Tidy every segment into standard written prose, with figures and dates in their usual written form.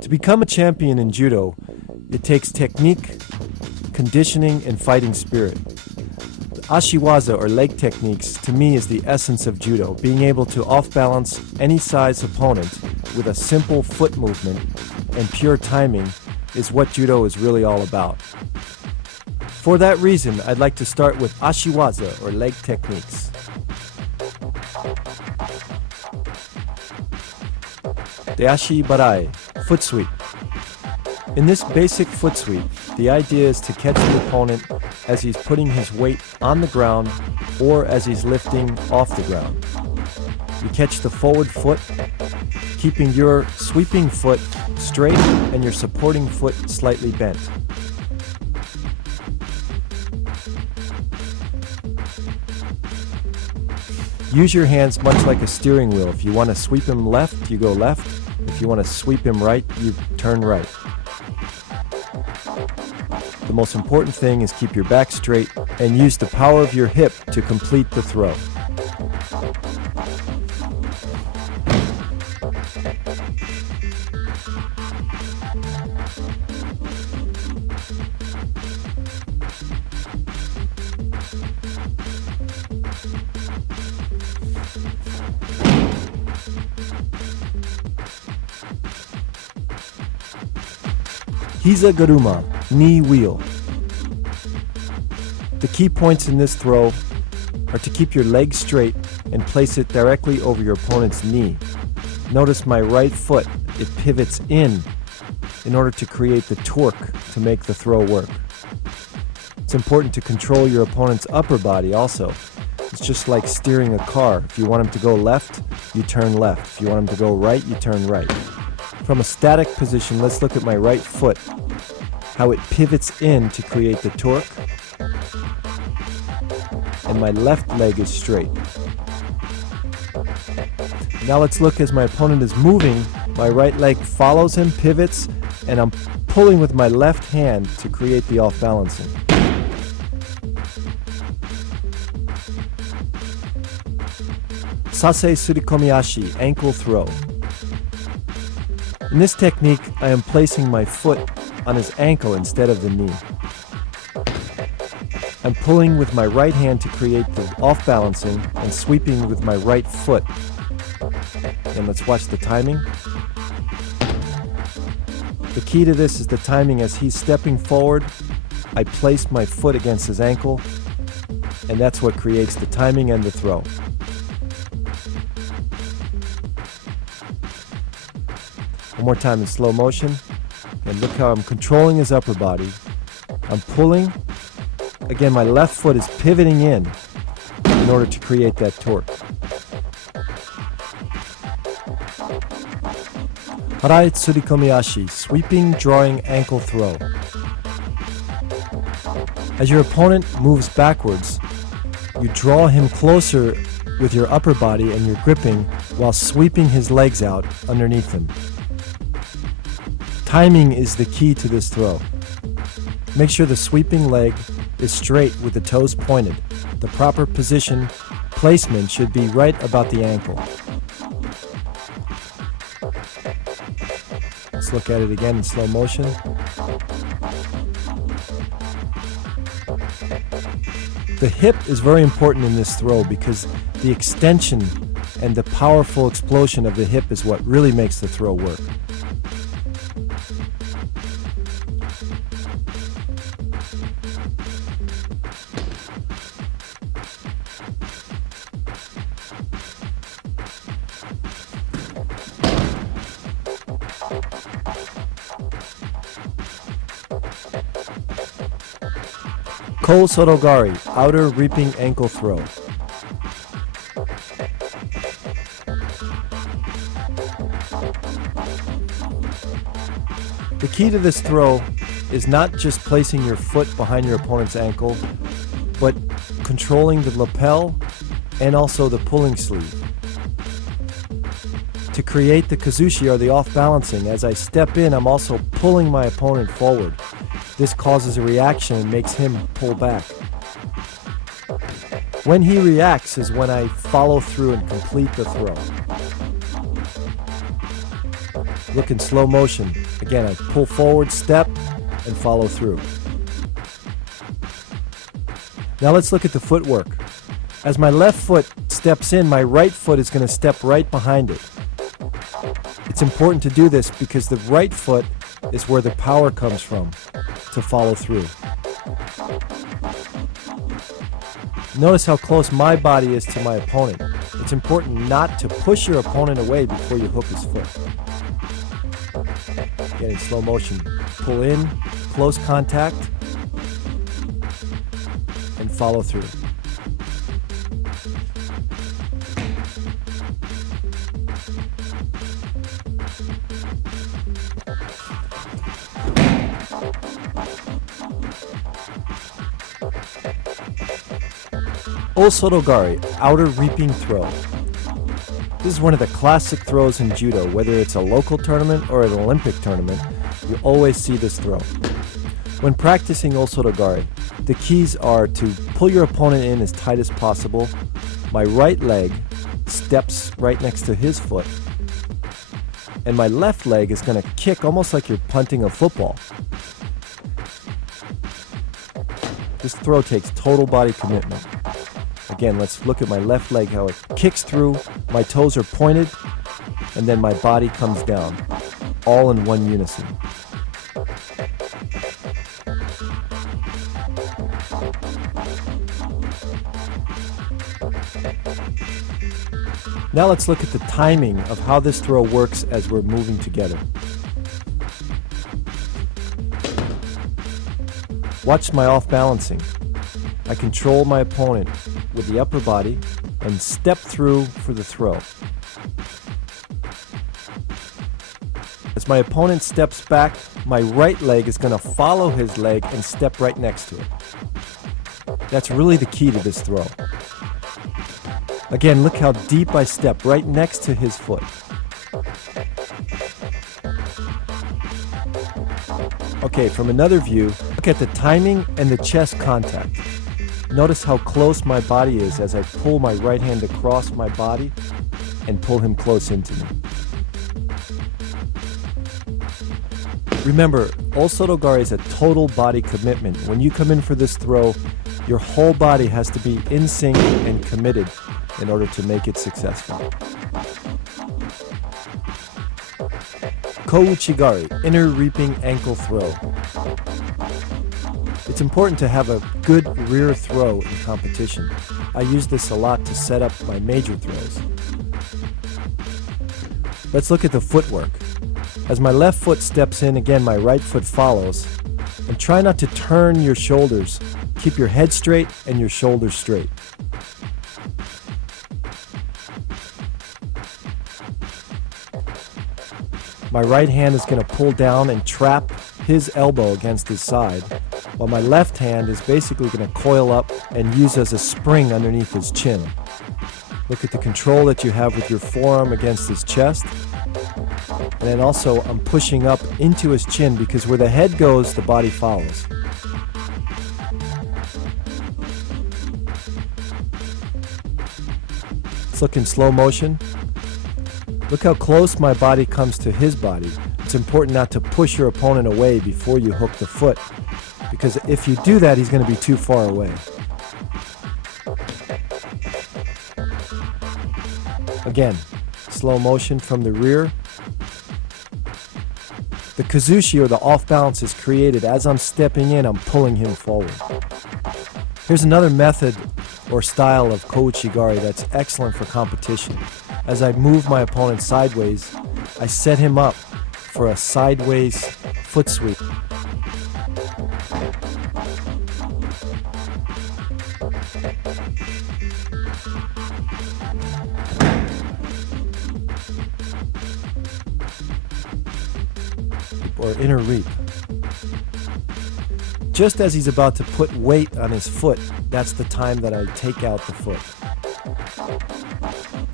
To become a champion in judo, it takes technique, conditioning, and fighting spirit. The ashiwaza, or leg techniques, to me is the essence of judo, being able to off-balance any size opponent with a simple foot movement and pure timing is what judo is really all about. For that reason, I'd like to start with ashiwaza, or leg techniques. Deashi barai, foot sweep. In this basic foot sweep, the idea is to catch the opponent as he's putting his weight on the ground or as he's lifting off the ground. You catch the forward foot, keeping your sweeping foot straight and your supporting foot slightly bent. Use your hands much like a steering wheel. If you want to sweep him left, you go left. If you want to sweep him right, you turn right. The most important thing is keep your back straight and use the power of your hip to complete the throw. Hiza garuma, knee wheel. The key points in this throw are to keep your leg straight and place it directly over your opponent's knee. Notice my right foot, it pivots in order to create the torque to make the throw work. It's important to control your opponent's upper body also. It's just like steering a car. If you want him to go left, you turn left. If you want him to go right, you turn right. From a static position, let's look at my right foot, how it pivots in to create the torque, and my left leg is straight. Now let's look as my opponent is moving, my right leg follows him, pivots, and I'm pulling with my left hand to create the off-balancing. Sase surikomiashi, ankle throw. In this technique, I am placing my foot on his ankle instead of the knee. I'm pulling with my right hand to create the off-balancing and sweeping with my right foot. And let's watch the timing. The key to this is the timing. As he's stepping forward, I place my foot against his ankle, and that's what creates the timing and the throw. One more time in slow motion, and look how I'm controlling his upper body. I'm pulling. Again, my left foot is pivoting in order to create that torque. Harai tsurikomiashi, sweeping, drawing ankle throw. As your opponent moves backwards, you draw him closer with your upper body and you're gripping while sweeping his legs out underneath him. Timing is the key to this throw. Make sure the sweeping leg is straight with the toes pointed. The proper position placement should be right about the ankle. Let's look at it again in slow motion. The hip is very important in this throw because the extension and the powerful explosion of the hip is what really makes the throw work. Ko Sorogari, outer reaping ankle throw. The key to this throw is not just placing your foot behind your opponent's ankle, but controlling the lapel and also the pulling sleeve. To create the kazushi, or the off-balancing, as I step in, I'm also pulling my opponent forward. This causes a reaction and makes him pull back. When he reacts is when I follow through and complete the throw. Look in slow motion. Again, I pull forward, step, and follow through. Now let's look at the footwork. As my left foot steps in, my right foot is going to step right behind it. It's important to do this because the right foot is where the power comes from to follow through. Notice how close my body is to my opponent. It's important not to push your opponent away before you hook his foot. Again, in slow motion, pull in, close contact, and follow through. Osotogari, outer reaping throw. This is one of the classic throws in judo. Whether it's a local tournament or an Olympic tournament, you always see this throw. When practicing Osotogari, the keys are to pull your opponent in as tight as possible. My right leg steps right next to his foot, and my left leg is going to kick almost like you're punting a football. This throw takes total body commitment. Again, let's look at my left leg, how it kicks through, my toes are pointed, and then my body comes down, all in one unison. Now let's look at the timing of how this throw works as we're moving together. Watch my off-balancing. I control my opponent with the upper body and step through for the throw. As my opponent steps back, my right leg is going to follow his leg and step right next to it. That's really the key to this throw. Again, look how deep I step right next to his foot. Okay, from another view, look at the timing and the chest contact. Notice how close my body is as I pull my right hand across my body and pull him close into me. Remember, Osotogari is a total body commitment. When you come in for this throw, your whole body has to be in sync and committed in order to make it successful. Kouchigari, inner reaping ankle throw. It's important to have a good rear throw in competition. I use this a lot to set up my major throws. Let's look at the footwork. As my left foot steps in, again my right foot follows. And try not to turn your shoulders. Keep your head straight and your shoulders straight. My right hand is going to pull down and trap his elbow against his side, while my left hand is basically going to coil up and use as a spring underneath his chin. Look at the control that you have with your forearm against his chest. And then also I'm pushing up into his chin because where the head goes, the body follows. Let's look in slow motion. Look how close my body comes to his body. It's important not to push your opponent away before you hook the foot, because if you do that, he's going to be too far away. Again, slow motion from the rear. The kazushi, or the off balance, is created as I'm stepping in, I'm pulling him forward. Here's another method or style of kouchigari that's excellent for competition. As I move my opponent sideways, I set him up for a sideways foot sweep. Or inner reap. Just as he's about to put weight on his foot, that's the time that I take out the foot.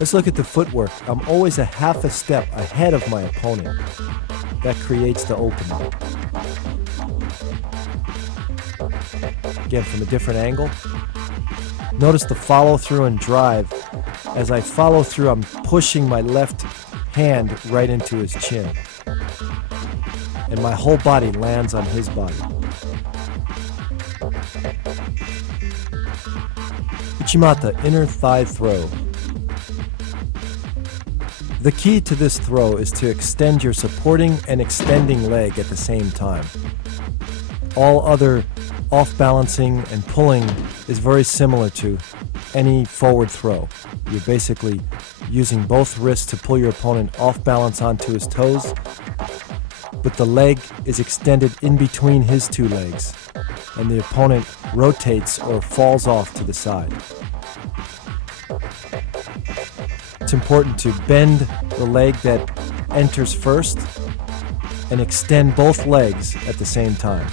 Let's look at the footwork. I'm always a half a step ahead of my opponent. That creates the opening. Again, from a different angle. Notice the follow through and drive. As I follow through, I'm pushing my left hand right into his chin. And my whole body lands on his body. Uchimata, inner thigh throw. The key to this throw is to extend your supporting and extending leg at the same time. All other off-balancing and pulling is very similar to any forward throw. You're basically using both wrists to pull your opponent off balance onto his toes, but the leg is extended in between his two legs, and the opponent rotates or falls off to the side. It's important to bend the leg that enters first and extend both legs at the same time.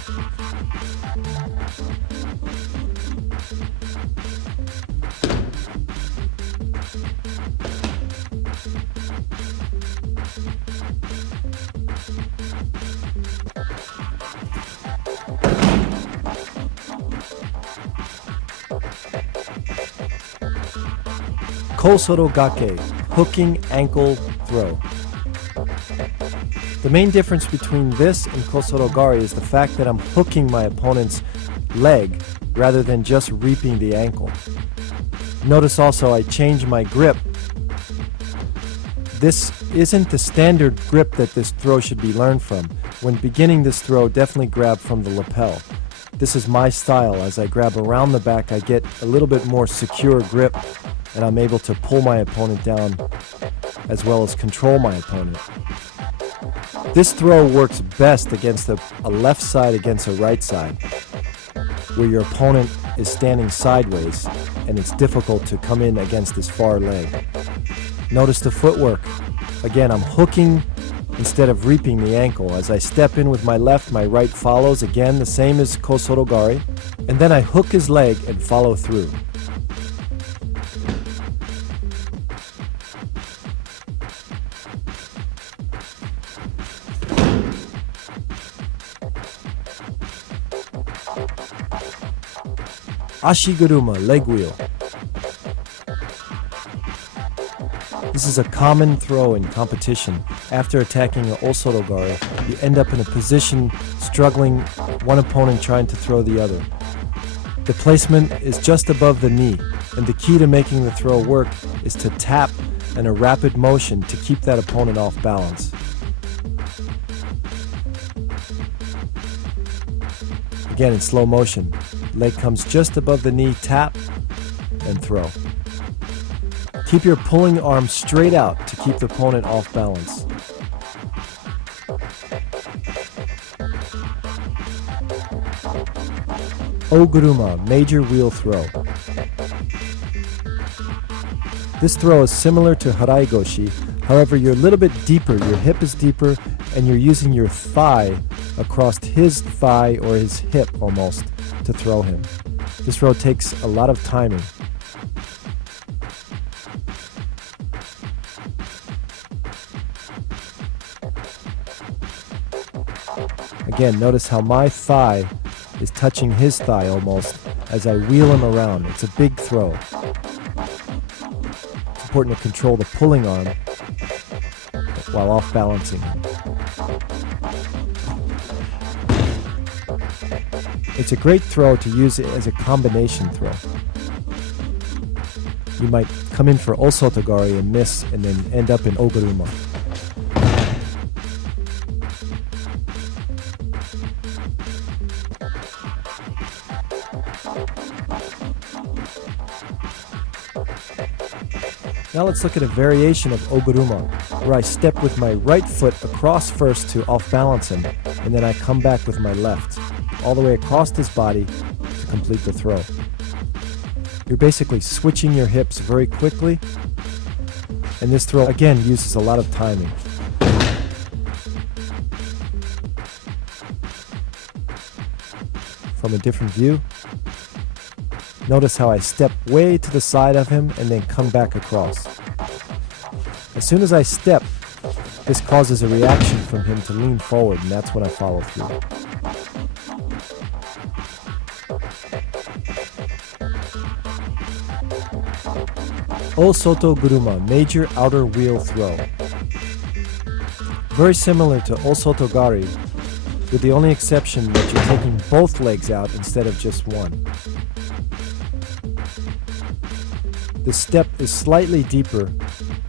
Kosorogake, hooking ankle throw. The main difference between this and kosorogari is the fact that I'm hooking my opponent's leg rather than just reaping the ankle. Notice also I change my grip. This isn't the standard grip that this throw should be learned from. When beginning this throw, definitely grab from the lapel. This is my style. As I grab around the back, I get a little bit more secure grip, and I'm able to pull my opponent down as well as control my opponent. This throw works best against a left side against a right side, where your opponent is standing sideways and it's difficult to come in against this far leg. Notice the footwork. Again, I'm hooking instead of reaping the ankle. As I step in with my left, my right follows. Again, the same as kosorogari. And then I hook his leg and follow through. Ashiguruma, leg wheel. This is a common throw in competition. After attacking an osorogari, you end up in a position struggling, one opponent trying to throw the other. The placement is just above the knee, and the key to making the throw work is to tap in a rapid motion to keep that opponent off balance. Again, in slow motion. Leg comes just above the knee, tap, and throw. Keep your pulling arm straight out to keep the opponent off balance. Oguruma, major wheel throw. This throw is similar to haraigoshi, however you're a little bit deeper, your hip is deeper, and you're using your thigh across his thigh or his hip almost to throw him. This throw takes a lot of timing. Again, notice how my thigh is touching his thigh almost as I wheel him around. It's a big throw. It's important to control the pulling arm while off balancing him. It's a great throw to use it as a combination throw. You might come in for osotogari and miss and then end up in oguruma. Now let's look at a variation of oguruma, where I step with my right foot across first to off-balance him, and then I come back with my left, all the way across his body to complete the throw. You're basically switching your hips very quickly, and this throw, again, uses a lot of timing. From a different view, notice how I step way to the side of him and then come back across. As soon as I step, this causes a reaction from him to lean forward, and that's when I follow through. O Soto Guruma, major outer wheel throw. Very similar to O Soto Gari, with the only exception that you're taking both legs out instead of just one. The step is slightly deeper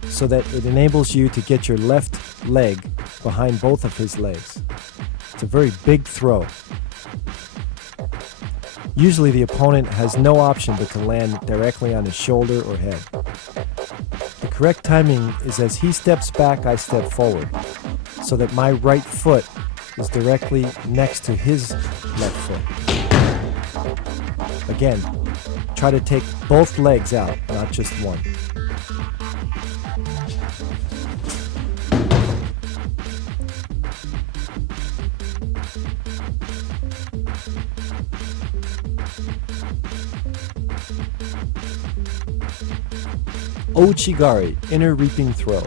so that it enables you to get your left leg behind both of his legs. It's a very big throw. Usually the opponent has no option but to land directly on his shoulder or head. The correct timing is as he steps back, I step forward, so that my right foot is directly next to his left foot. Again, try to take both legs out, not just one. Ouchigari, inner reaping throw.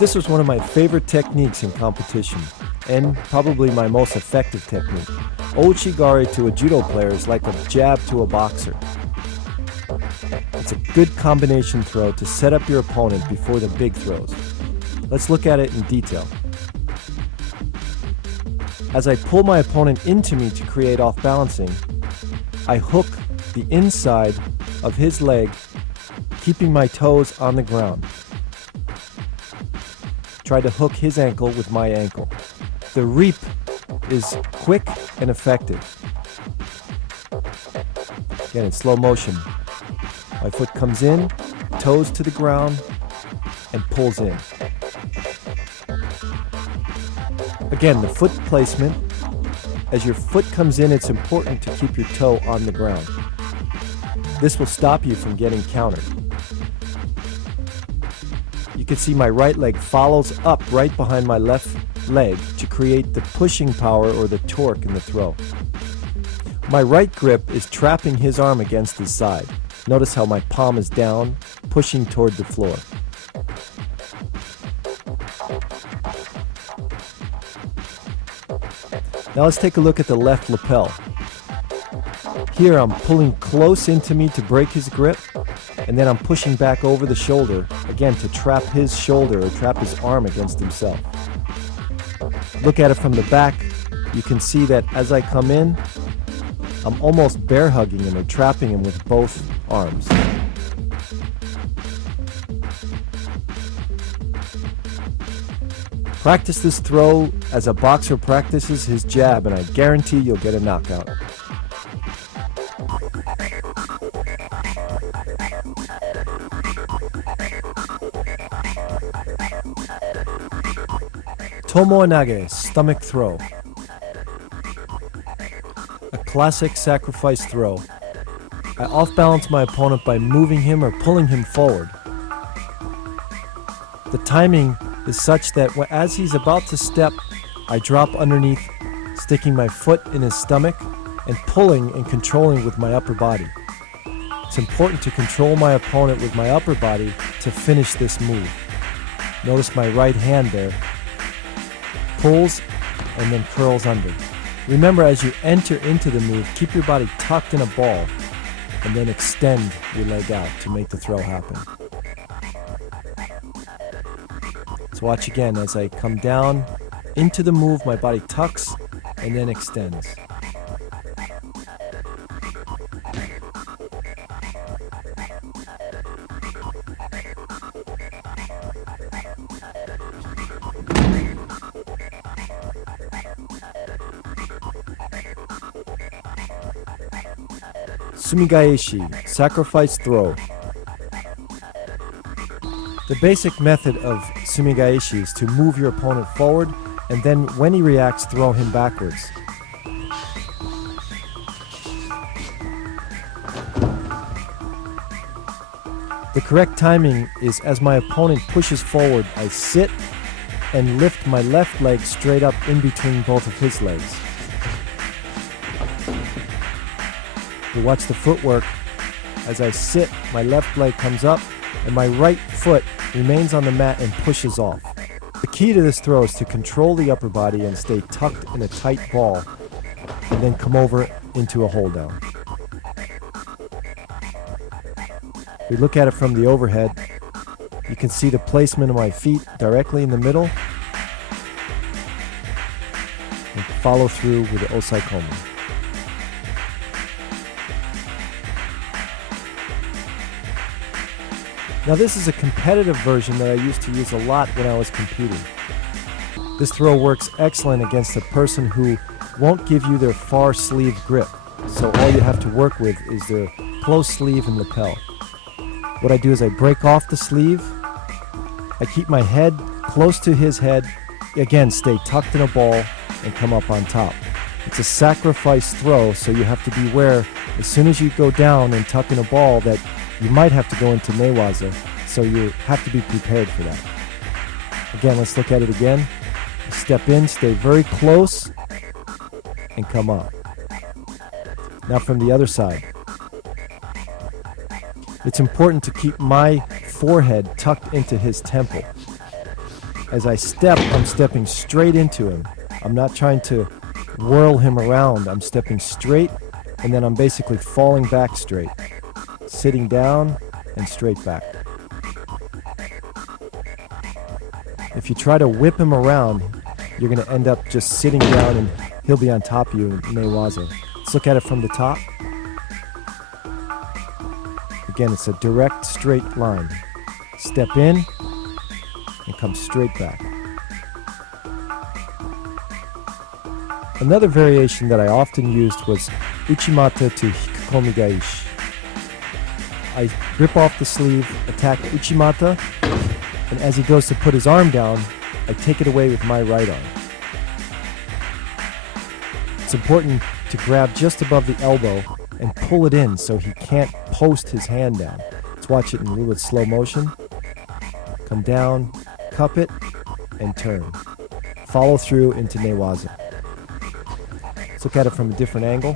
This was one of my favorite techniques in competition, and probably my most effective technique. Ouchigari to a judo player is like a jab to a boxer. It's a good combination throw to set up your opponent before the big throws. Let's look at it in detail. As I pull my opponent into me to create off-balancing, I hook the inside of his leg, keeping my toes on the ground. Try to hook his ankle with my ankle. The reap is quick and effective. Again, in slow motion. My foot comes in, toes to the ground, and pulls in. Again, the foot placement. As your foot comes in, it's important to keep your toe on the ground. This will stop you from getting countered. You can see my right leg follows up right behind my left leg to create the pushing power or the torque in the throw. My right grip is trapping his arm against his side. Notice how my palm is down, pushing toward the floor. Now let's take a look at the left lapel. Here I'm pulling close into me to break his grip, and then I'm pushing back over the shoulder, again to trap his shoulder or trap his arm against himself. Look at it from the back. You can see that as I come in, I'm almost bear hugging him or trapping him with both arms. Practice this throw as a boxer practices his jab, and I guarantee you'll get a knockout. Tomoe-nage, stomach throw. A classic sacrifice throw. I off-balance my opponent by moving him or pulling him forward. The timing is such that as he's about to step, I drop underneath, sticking my foot in his stomach and pulling and controlling with my upper body. It's important to control my opponent with my upper body to finish this move. Notice my right hand there. Pulls and then curls under. Remember, as you enter into the move, keep your body tucked in a ball and then extend your leg out to make the throw happen. So watch again as I come down into the move, my body tucks and then extends. Sumigaeshi, sacrifice throw. The basic method of sumigaeshi is to move your opponent forward and then when he reacts, throw him backwards. The correct timing is as my opponent pushes forward, I sit and lift my left leg straight up in between both of his legs. You watch the footwork. As I sit, my left leg comes up and my right foot remains on the mat and pushes off. The key to this throw is to control the upper body and stay tucked in a tight ball and then come over into a hold down. We look at it from the overhead. You can see the placement of my feet directly in the middle. And follow through with the osaikomi. Now this is a competitive version that I used to use a lot when I was competing. This throw works excellent against a person who won't give you their far sleeve grip. So all you have to work with is their close sleeve and lapel. What I do is I break off the sleeve. I keep my head close to his head. Again, stay tucked in a ball and come up on top. It's a sacrifice throw, so you have to beware as soon as you go down and tuck in a ball that you might have to go into newaza, so you have to be prepared for that. Again, let's look at it again. Step in, stay very close, and come up. Now from the other side. It's important to keep my forehead tucked into his temple. As I step, I'm stepping straight into him. I'm not trying to whirl him around. I'm stepping straight, and then I'm basically falling back straight. Sitting down and straight back. If you try to whip him around, you're going to end up just sitting down and he'll be on top of you in newaza. Let's look at it from the top. Again, it's a direct, straight line. Step in and come straight back. Another variation that I often used was uchimata to hikukomi gaishi. I rip off the sleeve, attack uchimata, and as he goes to put his arm down, I take it away with my right arm. It's important to grab just above the elbow and pull it in so he can't post his hand down. Let's watch it in a little bit slow motion. Come down, cup it, and turn. Follow through into newaza. Let's look at it from a different angle.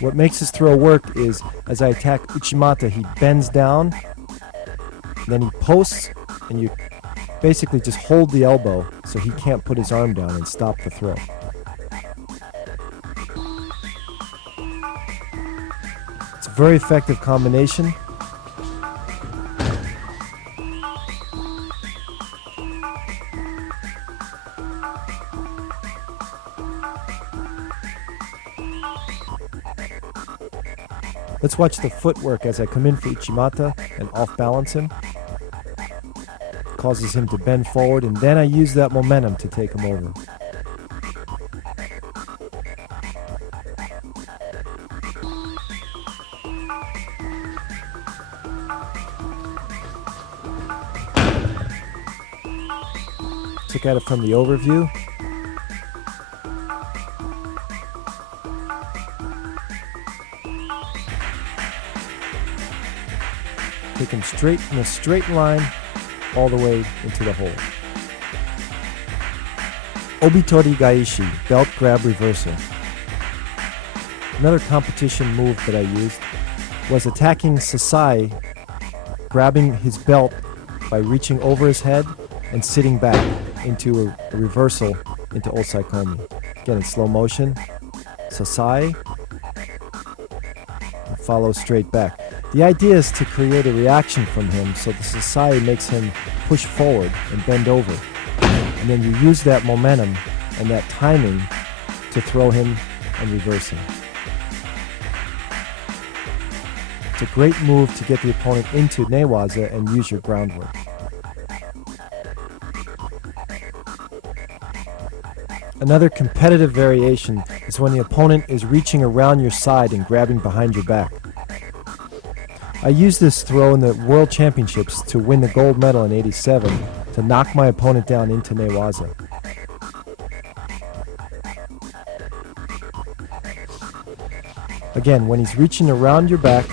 What makes this throw work is, as I attack uchimata, he bends down, then he posts, and you basically just hold the elbow so he can't put his arm down and stop the throw. It's a very effective combination. Let's watch the footwork as I come in for uchimata and off-balance him. Causes him to bend forward, and then I use that momentum to take him over. Let's look at it from the overview. Take him straight in a straight line all the way into the hole. Obitori gaishi, belt grab reversal. Another competition move that I used was attacking Sasai, grabbing his belt by reaching over his head and sitting back into a reversal into osaikomi. Again, in slow motion. Sasai, and follow straight back. The idea is to create a reaction from him so the Sasai makes him push forward and bend over. And then you use that momentum and that timing to throw him and reverse him. It's a great move to get the opponent into newaza and use your groundwork. Another competitive variation is when the opponent is reaching around your side and grabbing behind your back. I used this throw in the World Championships to win the gold medal in '87 to knock my opponent down into newaza. Again, when he's reaching around your back,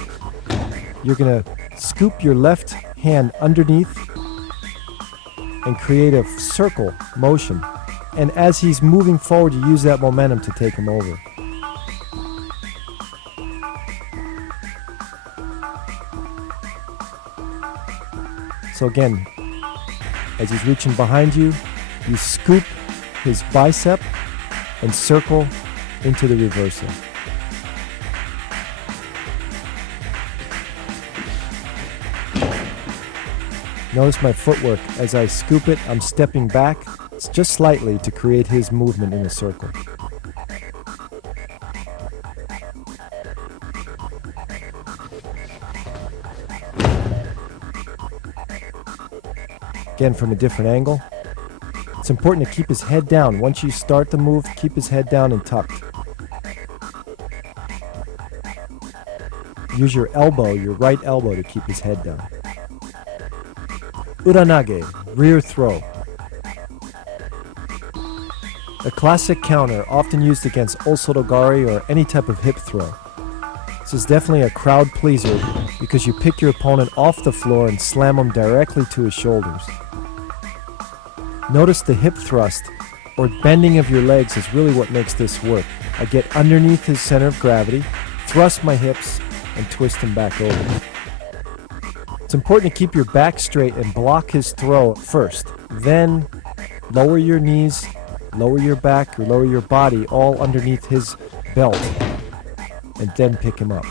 you're going to scoop your left hand underneath and create a circle motion. And as he's moving forward, you use that momentum to take him over. So again, as he's reaching behind you, you scoop his bicep and circle into the reversal. Notice my footwork. As I scoop it, I'm stepping back just slightly to create his movement in a circle. Again, from a different angle. It's important to keep his head down. Once you start the move, keep his head down and tucked. Use your elbow, your right elbow, to keep his head down. Uranage, rear throw. A classic counter, often used against osotogari or any type of hip throw. This is definitely a crowd pleaser because you pick your opponent off the floor and slam him directly to his shoulders. Notice the hip thrust, or bending of your legs, is really what makes this work. I get underneath his center of gravity, thrust my hips, and twist him back over. It's important to keep your back straight and block his throw first. Then lower your knees, lower your back, or lower your body all underneath his belt, and then pick him up.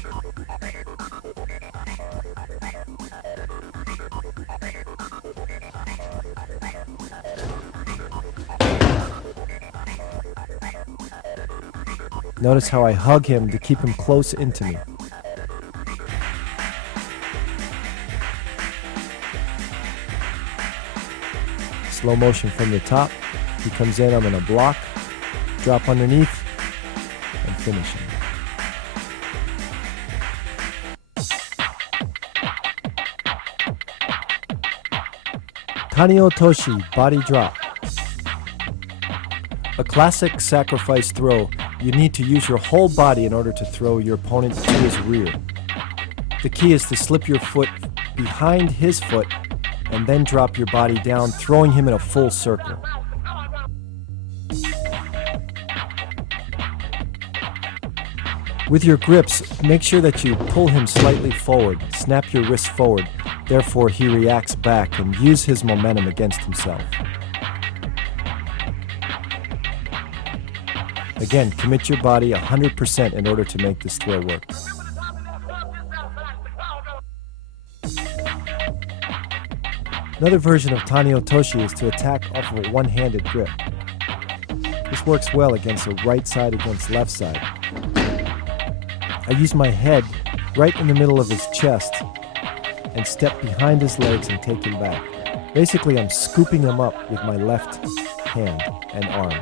Notice how I hug him to keep him close into me. Slow motion from the top. He comes in, I'm going to block, drop underneath, and finish him. Tani Otoshi, body drop. A classic sacrifice throw. You need to use your whole body in order to throw your opponent to his rear. The key is to slip your foot behind his foot and then drop your body down, throwing him in a full circle. With your grips, make sure that you pull him slightly forward, snap your wrist forward, therefore he reacts back, and use his momentum against himself. Again, commit your body 100% in order to make this throw work. Another version of Tani Otoshi is to attack off of a one-handed grip. This works well against a right side against left side. I use my head right in the middle of his chest and step behind his legs and take him back. Basically, I'm scooping him up with my left hand and arm.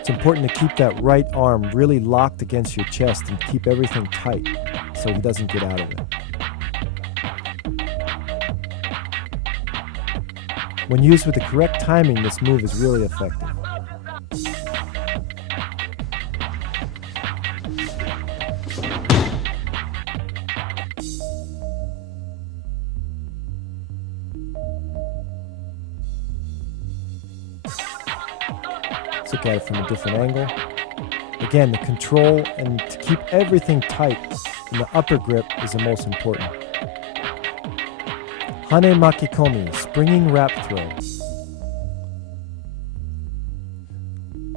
It's important to keep that right arm really locked against your chest and keep everything tight so he doesn't get out of it. When used with the correct timing, this move is really effective. Let's look at it from a different angle. Again, the control and to keep everything tight in the upper grip is the most important. Hane Makikomi, springing wrap throw.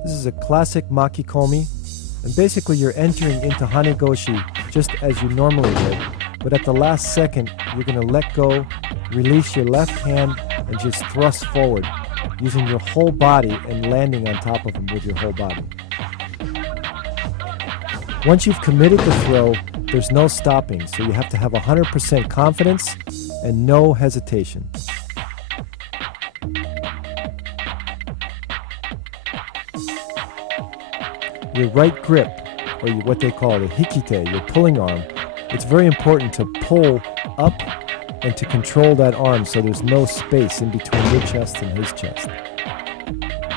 This is a classic Makikomi, and basically you're entering into Hanegoshi just as you normally would, but at the last second, you're going to let go, release your left hand, and just thrust forward, using your whole body and landing on top of him with your whole body. Once you've committed the throw, there's no stopping, so you have to have 100% confidence and no hesitation. Your right grip, or what they call the hikite, your pulling arm, it's very important to pull up and to control that arm so there's no space in between your chest and his chest.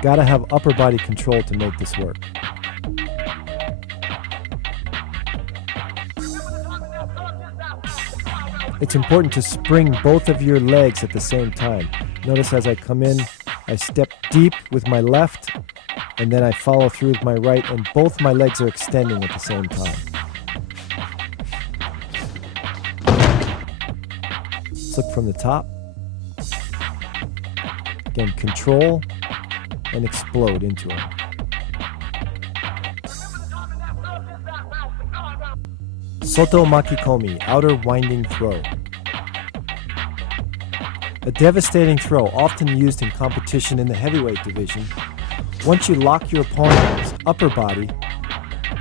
Gotta have upper body control to make this work. It's important to spring both of your legs at the same time. Notice as I come in, I step deep with my left, and then I follow through with my right, and both my legs are extending at the same time. Let's look from the top. Again, control and explode into it. Soto makikomi, outer winding throw. A devastating throw often used in competition in the heavyweight division. Once you lock your opponent's upper body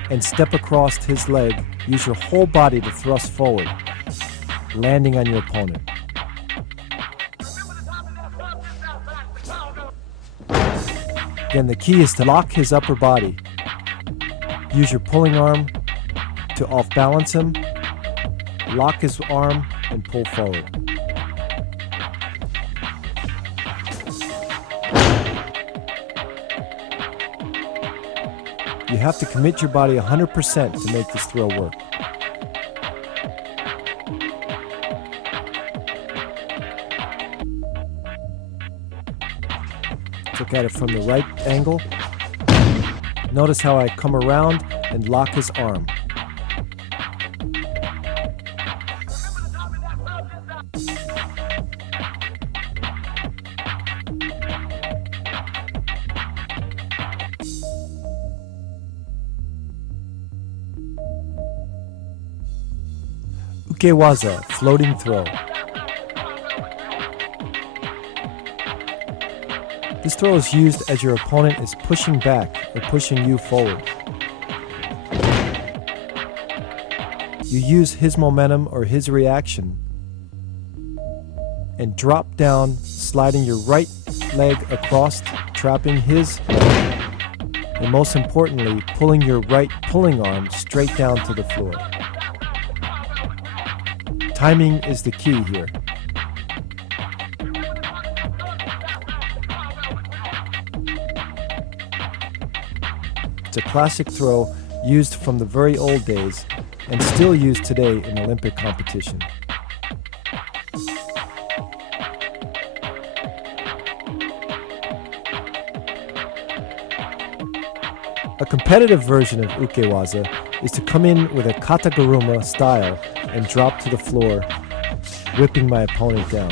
and step across his leg, use your whole body to thrust forward, landing on your opponent. Again, the key is to lock his upper body. Use your pulling arm to off-balance him, lock his arm, and pull forward. You have to commit your body 100% to make this throw work. Look at it from the right angle. Notice how I come around and lock his arm. Ukewaza, floating throw. This throw is used as your opponent is pushing back or pushing you forward. You use his momentum or his reaction and drop down, sliding your right leg across, trapping his leg, and most importantly, pulling your right pulling arm straight down to the floor. Timing is the key here. It's a classic throw used from the very old days and still used today in Olympic competition. A competitive version of ukewaza is to come in with a kataguruma style and drop to the floor, whipping my opponent down.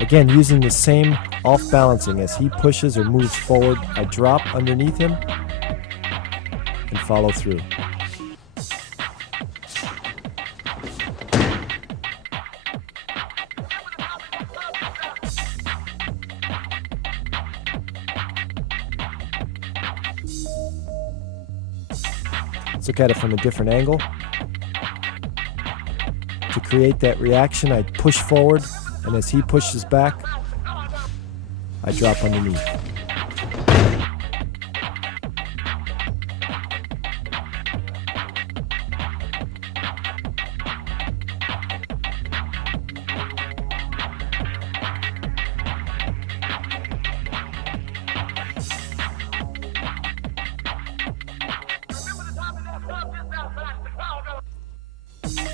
Again, using the same off-balancing as he pushes or moves forward, I drop underneath him and follow through. Let's look at it from a different angle. To create that reaction, I push forward, and as he pushes back, I drop underneath.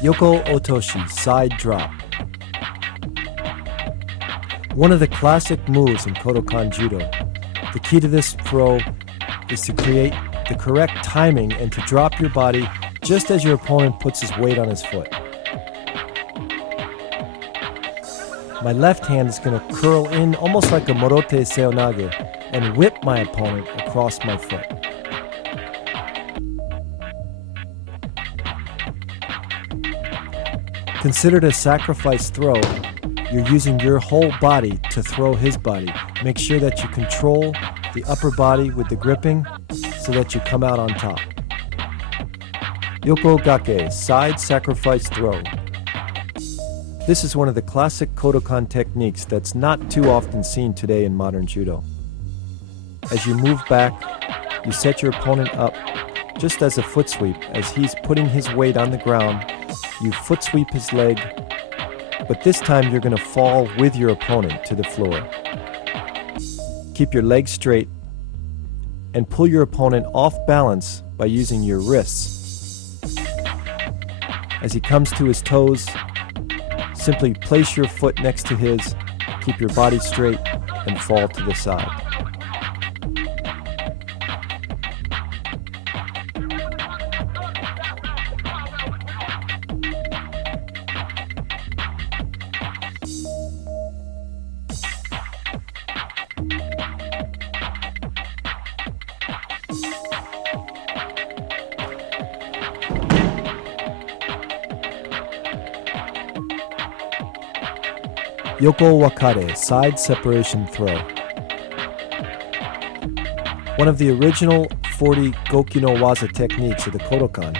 Yoko Otoshi, side drop. One of the classic moves in Kodokan Judo. The key to this throw is to create the correct timing and to drop your body just as your opponent puts his weight on his foot. My left hand is going to curl in almost like a morote seonage and whip my opponent across my foot. Considered a sacrifice throw, you're using your whole body to throw his body. Make sure that you control the upper body with the gripping so that you come out on top. Yoko gake, side sacrifice throw. This is one of the classic Kodokan techniques that's not too often seen today in modern judo. As you move back, you set your opponent up just as a foot sweep. As he's putting his weight on the ground, you foot sweep his leg, but this time you're going to fall with your opponent to the floor. Keep your legs straight and pull your opponent off balance by using your wrists. As he comes to his toes, simply place your foot next to his, keep your body straight, and fall to the side. Yoko Wakare, side separation throw. One of the original 40 Goki no Waza techniques of the Kodokan,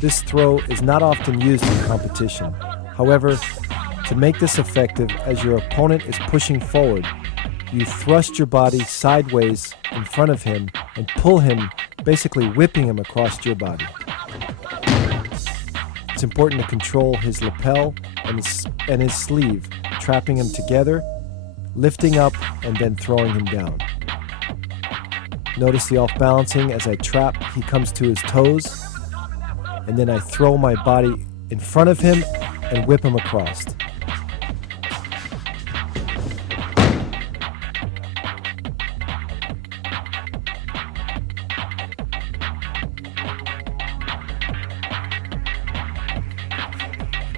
this throw is not often used in competition. However, to make this effective, as your opponent is pushing forward, you thrust your body sideways in front of him and pull him, basically whipping him across your body. It's important to control his lapel and his sleeve, trapping him together, lifting up, and then throwing him down. Notice the off-balancing. As I trap, he comes to his toes, and then I throw my body in front of him and whip him across.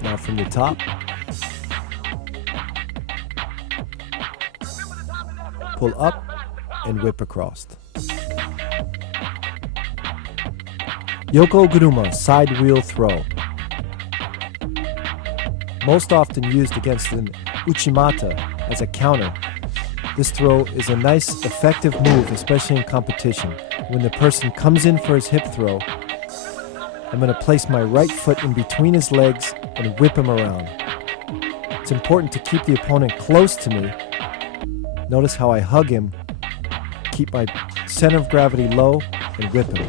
Now from the top, pull up and whip across. Yoko Guruma, side wheel throw. Most often used against an uchimata as a counter, this throw is a nice, effective move, especially in competition. When the person comes in for his hip throw, I'm going to place my right foot in between his legs and whip him around. It's important to keep the opponent close to me. Notice how I hug him, keep my center of gravity low, and whip him.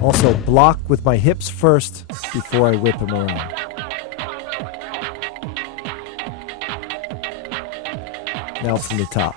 Also, block with my hips first before I whip him around. Now from the top.